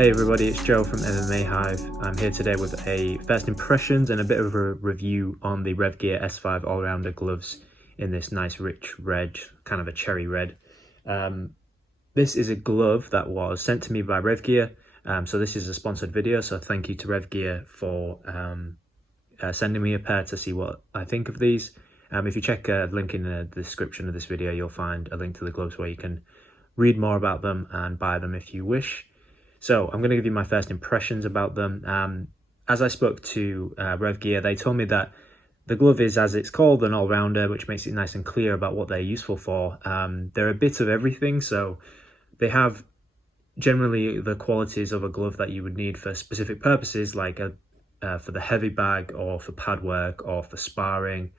Hey everybody, it's Joe from MMA Hive. I'm here today with a first impressions and a bit of a review on the Revgear S5 all-rounder gloves in this nice rich red, kind of a cherry red. This is a glove that was sent to me by Revgear, so this is a sponsored video, so thank you to Revgear for sending me a pair to see what I think of these. If you check a link in the description of this video, you'll find a link to the gloves where you can read more about them and buy them if you wish. So I'm going to give you my first impressions about them. As I spoke to Revgear, they told me that the glove is, as it's called, an all-rounder, which makes it nice and clear about what they're useful for. They're a bit of everything, so they have generally the qualities of a glove that you would need for specific purposes, like for the heavy bag or for pad work or for sparring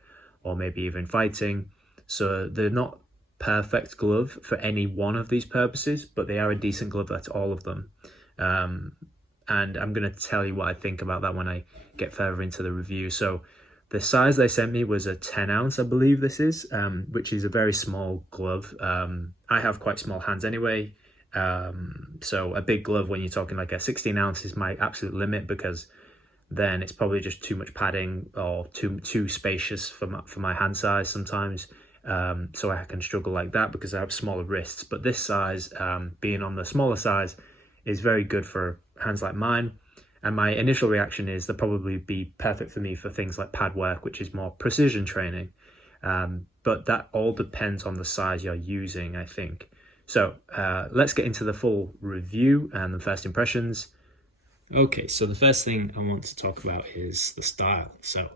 or maybe even fighting. So they're not perfect glove for any one of these purposes, but they are a decent glove at all of them. And I'm going to tell you what I think about that when I get further into the review. So the size they sent me was a 10 ounce, I believe this is, which is a very small glove. I have quite small hands anyway. So a big glove, when you're talking like a 16 ounce, is my absolute limit, because then it's probably just too much padding or too spacious for my hand size sometimes. So I can struggle like that because I have smaller wrists. But this size, being on the smaller size, is very good for hands like mine. And my initial reaction is they'll probably be perfect for me for things like pad work, which is more precision training. But that all depends on the size you're using, I think. So let's get into the full review and the first impressions. Okay, so the first thing I want to talk about is the style. So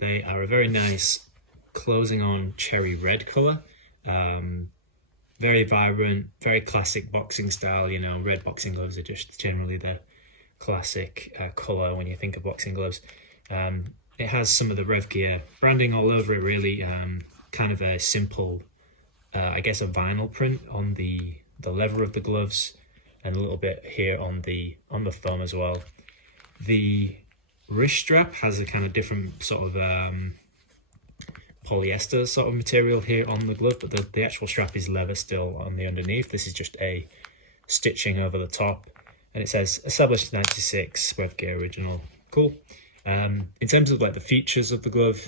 they are a very nice closing on cherry red color. Very vibrant, very classic boxing style. You know, red boxing gloves are just generally the classic color when you think of boxing gloves. It has some of the Revgear branding all over it, really. Kind of a simple, I guess, a vinyl print on the leather of the gloves, and a little bit here on the thumb as well. The wrist strap has a kind of different sort of polyester sort of material here on the glove, but the actual strap is leather still on the underneath. This is just a stitching over the top, and it says established in 96, Revgear original. Cool. In terms of like the features of the glove,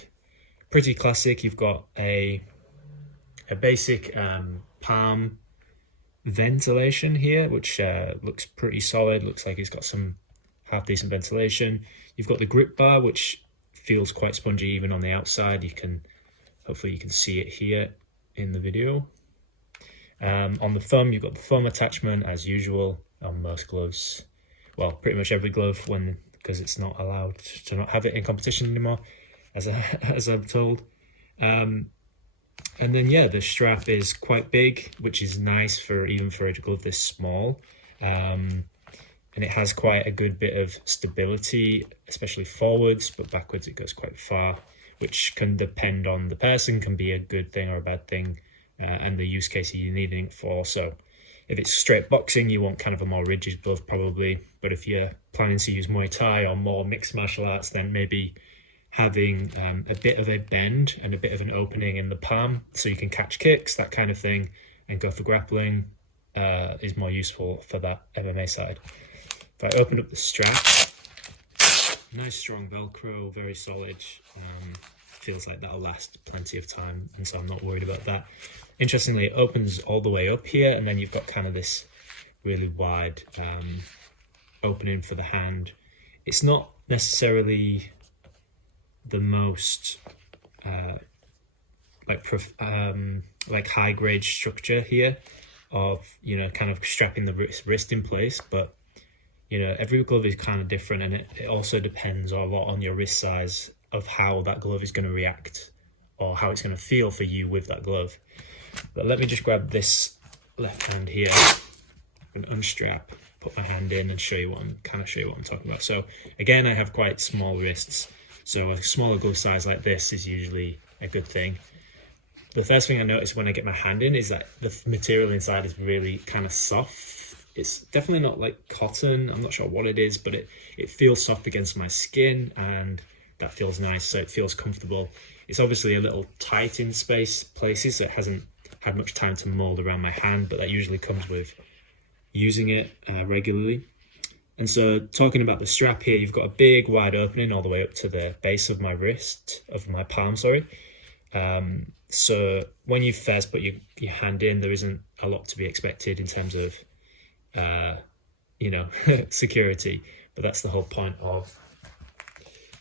pretty classic. You've got a basic palm ventilation here, which looks pretty solid. Looks like it's got some half decent ventilation. You've got the grip bar, which feels quite spongy even on the outside. Hopefully you can see it here in the video. On the thumb, you've got the thumb attachment as usual on most gloves. Well, pretty much every glove, because it's not allowed to not have it in competition anymore, as I'm told. And then yeah, the strap is quite big, which is nice even for a glove this small. And it has quite a good bit of stability, especially forwards, but backwards it goes quite far, which can depend on the person, can be a good thing or a bad thing, and the use case you're needing it for. So if it's straight boxing, you want kind of a more rigid glove probably, but if you're planning to use Muay Thai or more mixed martial arts, then maybe having a bit of a bend and a bit of an opening in the palm so you can catch kicks, that kind of thing, and go for grappling is more useful for that MMA side. If I open up the strap, nice strong Velcro, very solid. Feels like that'll last plenty of time, and so I'm not worried about that. Interestingly, it opens all the way up here, and then you've got kind of this really wide opening for the hand. It's not necessarily the most like high grade structure here of, you know, kind of strapping the wrist in place, but you know, every glove is kind of different, and it also depends a lot on your wrist size of how that glove is going to react or how it's going to feel for you with that glove. But let me just grab this left hand here and unstrap, put my hand in, and show you what I'm talking about. So again, I have quite small wrists, so a smaller glove size like this is usually a good thing. The first thing I notice when I get my hand in is that the material inside is really kind of soft. It's definitely not like cotton, I'm not sure what it is, but it feels soft against my skin, and that feels nice, so it feels comfortable. It's obviously a little tight in places, so it hasn't had much time to mold around my hand, but that usually comes with using it regularly. And so talking about the strap here, you've got a big wide opening all the way up to the base of my wrist, of my palm, sorry. So when you first put your hand in, there isn't a lot to be expected in terms of, security, but that's the whole point of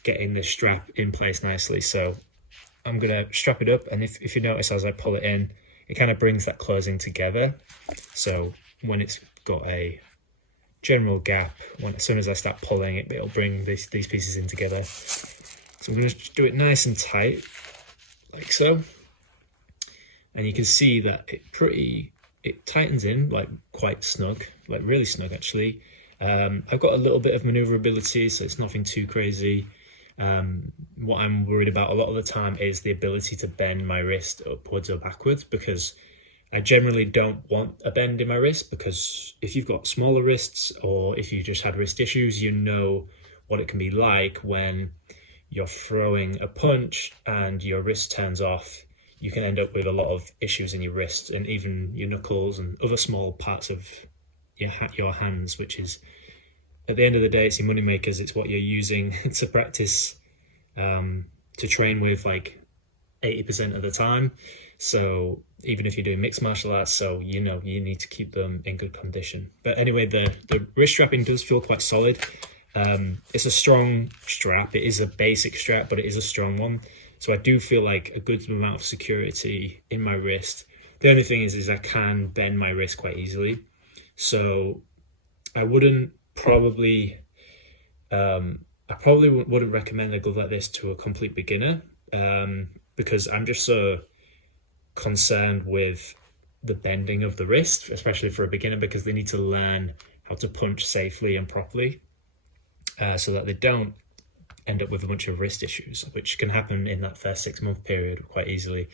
getting the strap in place nicely. So I'm gonna strap it up, and if you notice as I pull it in, it kind of brings that closing together. So when it's got a general gap, as soon as I start pulling it, it'll bring these pieces in together. So I'm going to do it nice and tight, like so. And you can see that it tightens in like quite snug, like really snug actually. I've got a little bit of maneuverability, so it's nothing too crazy. What I'm worried about a lot of the time is the ability to bend my wrist upwards or backwards, because I generally don't want a bend in my wrist, because if you've got smaller wrists or if you just had wrist issues, you know what it can be like when you're throwing a punch and your wrist turns off. You can end up with a lot of issues in your wrists and even your knuckles and other small parts of your hands, which is, at the end of the day, it's your money makers. It's what you're using to practice, to train with like 80% of the time. So even if you're doing mixed martial arts, so you need to keep them in good condition. But anyway, the wrist strapping does feel quite solid. It's a strong strap. It is a basic strap, but it is a strong one. So I do feel like a good amount of security in my wrist. The only thing is I can bend my wrist quite easily. So I wouldn't probably, wouldn't recommend a glove like this to a complete beginner, because I'm just so concerned with the bending of the wrist, especially for a beginner, because they need to learn how to punch safely and properly, so that they don't end up with a bunch of wrist issues, which can happen in that first 6-month period quite easily.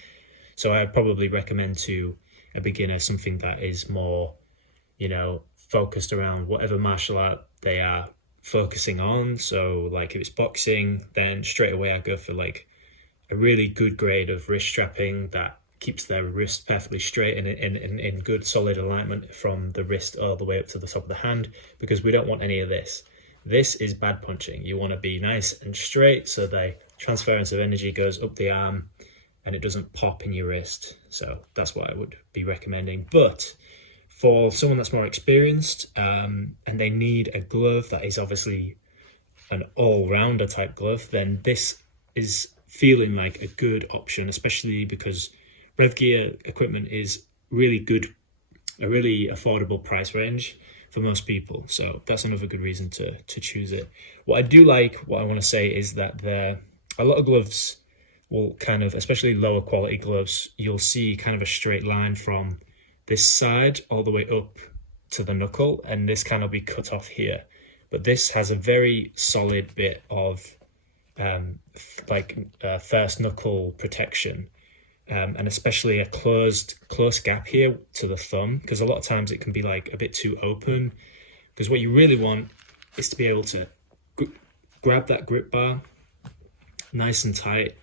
So I'd probably recommend to a beginner something that is more, focused around whatever martial art they are focusing on. So like if it's boxing, then straight away I go for like a really good grade of wrist strapping that keeps their wrist perfectly straight and in good solid alignment from the wrist all the way up to the top of the hand, because we don't want any of this. This is bad punching. You want to be nice and straight so the transference of energy goes up the arm and it doesn't pop in your wrist. So that's what I would be recommending. But for someone that's more experienced, and they need a glove that is obviously an all-rounder type glove, then this is feeling like a good option, especially because Revgear equipment is really good, a really affordable price range for most people. So that's another good reason to choose it. What I want to say is that a lot of gloves will kind of, especially lower quality gloves, you'll see kind of a straight line from this side all the way up to the knuckle, and this kind of be cut off here. But this has a very solid bit of first knuckle protection, and especially a close gap here to the thumb, because a lot of times it can be like a bit too open, because what you really want is to be able to grab that grip bar nice and tight,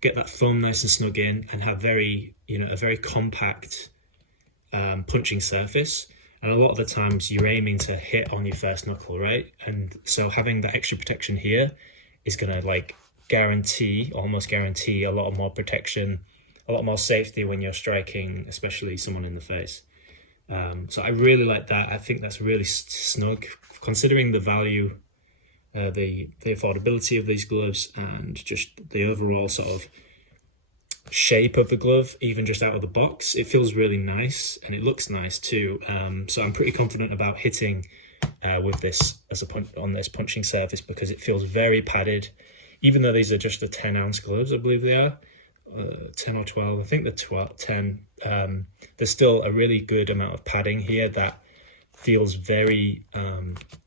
get that thumb nice and snug in, and have a very compact punching surface. And a lot of the times you're aiming to hit on your first knuckle, right? And so having that extra protection here is going to almost guarantee a lot more protection, a lot more safety when you're striking, especially someone in the face. So I really like that. I think that's really snug, considering the value, the affordability of these gloves, and just the overall sort of shape of the glove. Even just out of the box, it feels really nice and it looks nice too. So I'm pretty confident about hitting with this as a punch on this punching surface, because it feels very padded. Even though these are just the 10-ounce gloves, I believe they are 10 or 12. I think they're 10. There's still a really good amount of padding here that feels very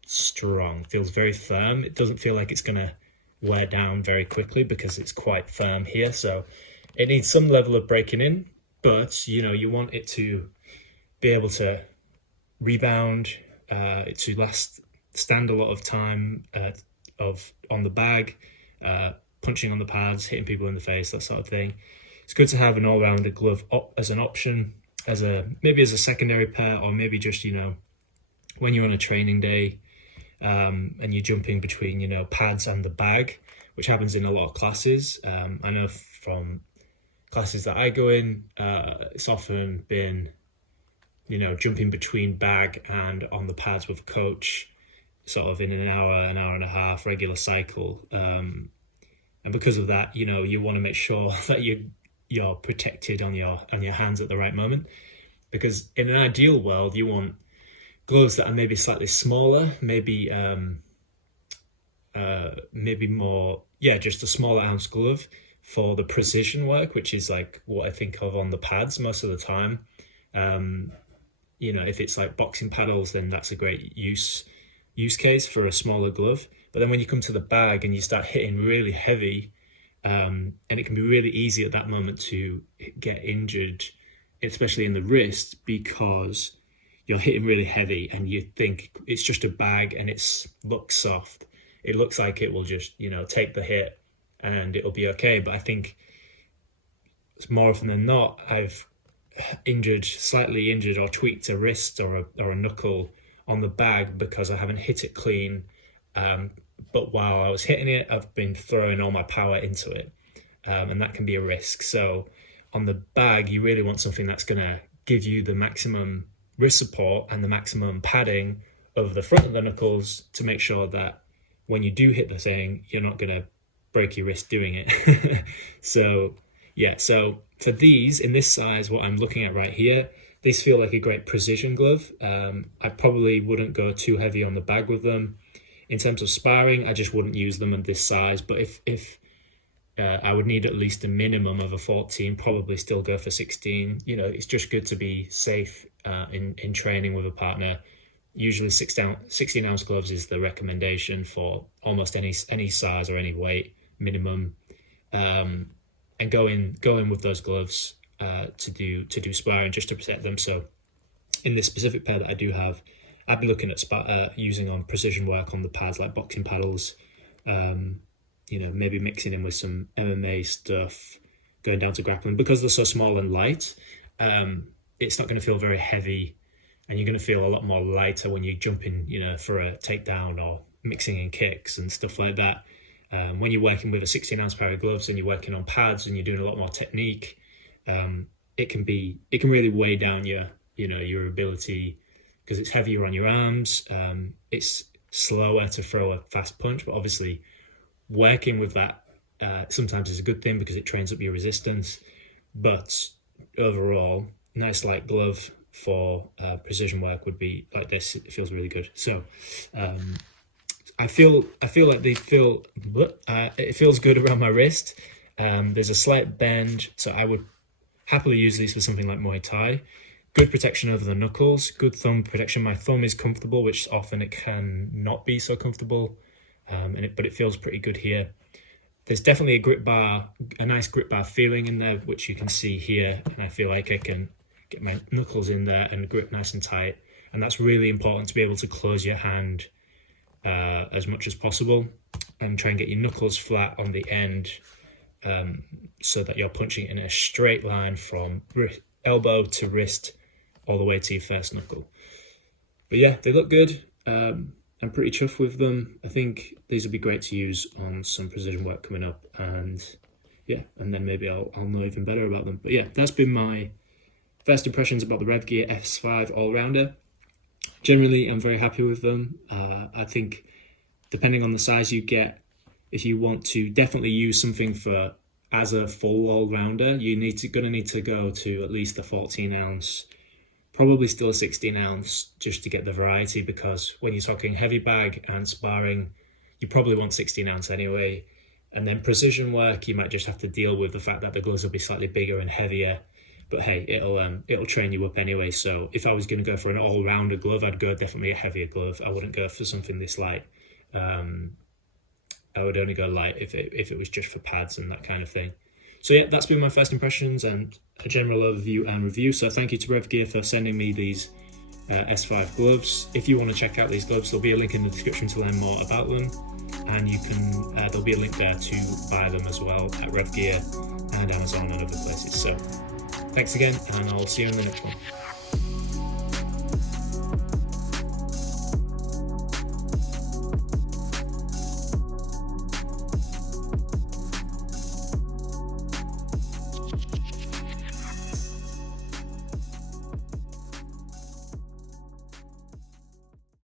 strong, feels very firm. It doesn't feel like it's gonna wear down very quickly because it's quite firm here. So it needs some level of breaking in, but you want it to be able to rebound, to stand a lot of time on the bag, punching on the pads, hitting people in the face, that sort of thing. It's good to have an all-rounded glove as an option, maybe as a secondary pair, or maybe just when you're on a training day and you're jumping between, you know, pads and the bag, which happens in a lot of classes. I know from classes that I go in, it's often been, you know, jumping between bag and on the pads with coach, sort of in an hour and a half regular cycle. And because of that, you know, you want to make sure that you're protected on your hands at the right moment, because in an ideal world, you want gloves that are maybe slightly smaller, maybe more, just a smaller ounce glove for the precision work, which is like what I think of on the pads most of the time. You know, if it's like boxing paddles, then that's a great use case for a smaller glove. But then when you come to the bag and you start hitting really heavy, and it can be really easy at that moment to get injured, especially in the wrist, because you're hitting really heavy and you think it's just a bag and it looks soft. It looks like it will just, you know, take the hit and it'll be okay. But I think more often than not, I've slightly injured or tweaked a wrist or a knuckle on the bag because I haven't hit it clean. But while I was hitting it, I've been throwing all my power into it. And that can be a risk. So on the bag, you really want something that's going to give you the maximum wrist support and the maximum padding of the front of the knuckles to make sure that when you do hit the thing, you're not going to break your wrist doing it. So for these, in this size, what I'm looking at right here, these feel like a great precision glove. I probably wouldn't go too heavy on the bag with them. In terms of sparring, I just wouldn't use them in this size. But if I would need at least a minimum of a 14, probably still go for 16. You know, it's just good to be safe in training with a partner. Usually 16 ounce gloves is the recommendation for almost any size or any weight minimum. And go in with those gloves to do sparring, just to protect them. So in this specific pair that I do have, I'd be looking at using on precision work on the pads, like boxing paddles, you know, maybe mixing in with some MMA stuff, going down to grappling. Because they're so small and light, it's not going to feel very heavy, and you're going to feel a lot more lighter when you're jumping, you know, for a takedown or mixing in kicks and stuff like that. When you're working with a 16 ounce pair of gloves and you're working on pads and you're doing a lot more technique, it can really weigh down your ability, because it's heavier on your arms. It's slower to throw a fast punch, but obviously working with that sometimes is a good thing because it trains up your resistance. But overall, nice light glove for precision work would be like this. It feels really good. So I feel like it feels good around my wrist. There's a slight bend, so I would happily use these for something like Muay Thai. Good protection over the knuckles, good thumb protection. My thumb is comfortable, which often it can not be so comfortable, but it feels pretty good here. There's definitely a nice grip bar feeling in there, which you can see here, and I feel like I can get my knuckles in there and grip nice and tight, and that's really important to be able to close your hand as much as possible, and try and get your knuckles flat on the end, so that you're punching in a straight line from elbow to wrist all the way to your first knuckle. But yeah, they look good. I'm pretty chuffed with them. I think these would be great to use on some precision work coming up, and then maybe I'll know even better about them. But yeah, that's been my first impressions about the Revgear S5 all-rounder. Generally, I'm very happy with them. I think depending on the size you get, if you want to definitely use something as a full all-rounder, you're gonna need to go to at least a 14 ounce, probably still a 16 ounce, just to get the variety, because when you're talking heavy bag and sparring, you probably want 16 ounce anyway. And then precision work, you might just have to deal with the fact that the gloves will be slightly bigger and heavier. But hey, it'll train you up anyway. So if I was going to go for an all-rounder glove, I'd go definitely a heavier glove. I wouldn't go for something this light. I would only go light if it was just for pads and that kind of thing. So yeah, that's been my first impressions and a general overview and review. So thank you to Revgear for sending me these S5 gloves. If you want to check out these gloves, there'll be a link in the description to learn more about them. And you can there'll be a link there to buy them as well at Revgear and Amazon and other places. So thanks again, and I'll see you in the next one.